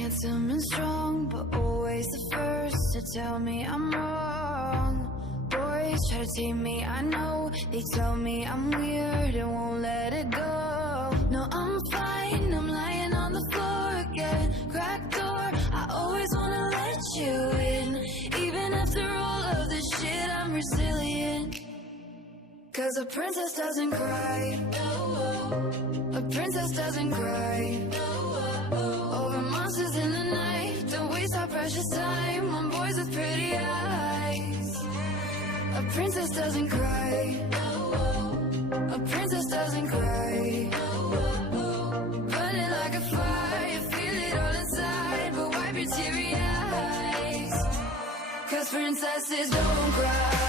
handsome and strong, but always the first to tell me I'm wrong. Boys try to tame me, I know. They tell me I'm weird and won't let it go. No, I'm fine, I'm lying on the floor again. Cracked door, I always wanna let you in. Even after all of this shit, I'm resilient. Cause a princess doesn't cry. A princess doesn't cry. Over monsters in the night. Don't waste our precious time on boys with pretty eyes. A princess doesn't cry. A princess doesn't cry. Burning like a fire, feel it all inside, but wipe your teary eyes. Cause princesses don't cry.